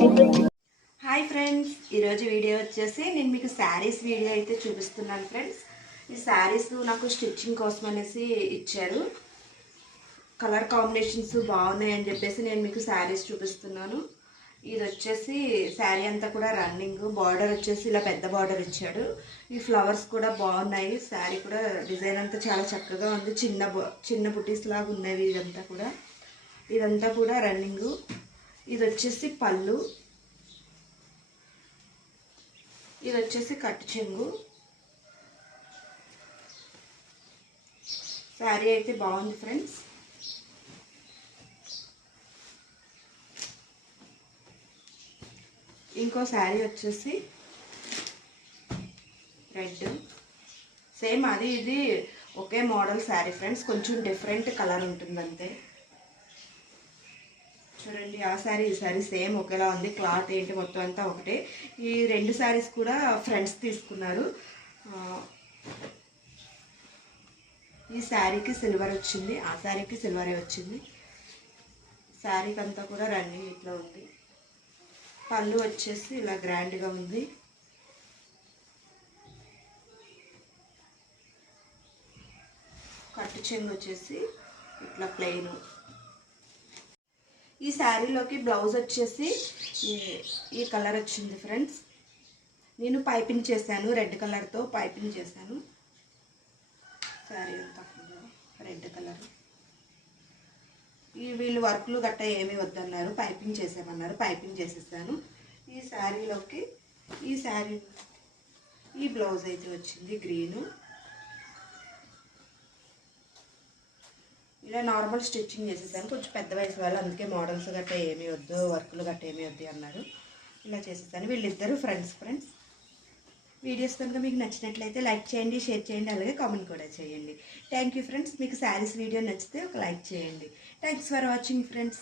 Hi friends, ఈరోజు video వచ్చేసి నేను మీకు శారీస్ వీడియో అయితే చూపిస్తున్నాను ఫ్రెండ్స్. ఈ శారీస్ నాకు స్టిచ్చింగ్ కోసం అనేసి ఇచ్చారు. కలర్ కాంబినేషన్స్ బాగున్నాయని చెప్పేసి నేను మీకు శారీస్ చూపిస్తున్నాను. ఇది వచ్చేసి శారీ అంతా కూడా రన్నింగ్, బార్డర్ వచ్చేసి ఇలా పెద్ద బార్డర్ ఇచ్చాడు. ఈ ఫ్లవర్స్ కూడా బాగున్నాయి. శారీ కూడా డిజైన్ అంతా చాలా చక్కగా ఉంది. చిన్న బుటీస్ లాగా ఉన్నవి. ఇదంతా కూడా రన్నింగ్. ఇది వచ్చేసి పళ్ళు, ఇది వచ్చేసి కట్టు చెంగు. శారీ అయితే బాగుంది ఫ్రెండ్స్. ఇంకో శారీ వచ్చేసి రెడ్, సేమ్ అది ఇది ఒకే మోడల్ శారీ ఫ్రెండ్స్, కొంచెం డిఫరెంట్ కలర్ ఉంటుంది అంతే. చూడండి, ఆ శారీ ఈ శారీ సేమ్ ఒకేలా ఉంది. క్లాత్ ఏంటి మొత్తం అంతా ఒకటే. ఈ రెండు శారీస్ కూడా ఫ్రెండ్స్ తీసుకున్నారు. ఈ శారీకి సిల్వర్ వచ్చింది, ఆ శారీకి సిల్వరే వచ్చింది. శారీకి అంతా కూడా రన్నింగ్ ఇట్లా ఉంది. పళ్ళు వచ్చేసి ఇలా గ్రాండ్గా ఉంది. కట్టు చెంగు వచ్చేసి ఇట్లా ప్లెయిన్. ఈ శారీలోకి బ్లౌజ్ వచ్చేసి ఈ కలర్ వచ్చింది ఫ్రెండ్స్. నేను పైపింగ్ చేశాను, రెడ్ కలర్తో పైపింగ్ చేశాను. శారీ అంతా రెడ్ కలర్. వీళ్ళు వర్క్లు గట్టా ఏమీ వద్దన్నారు, పైపింగ్ చేసామన్నారు, పైపింగ్ చేసేసాను. ఈ శారీలోకి ఈ బ్లౌజ్ అయితే వచ్చింది గ్రీను. ఇలా నార్మల్ స్టిచ్చింగ్ చేసేసాను. కొంచెం పెద్ద వయసు వాళ్ళు, అందుకే మోడల్స్ గట్టా ఏమీ వద్దు, వర్క్లు గట్టా ఏమీ వద్దు అన్నారు. ఇలా చేసేసాను. వీళ్ళిద్దరు ఫ్రెండ్స్. వీడియోస్ కనుక మీకు నచ్చినట్లయితే లైక్ చేయండి, షేర్ చేయండి, అలాగే కామెంట్ కూడా చేయండి. Thank you friends. మీకు శారీస్ వీడియో నచ్చితే ఒక లైక్ చేయండి. Thanks for watching friends.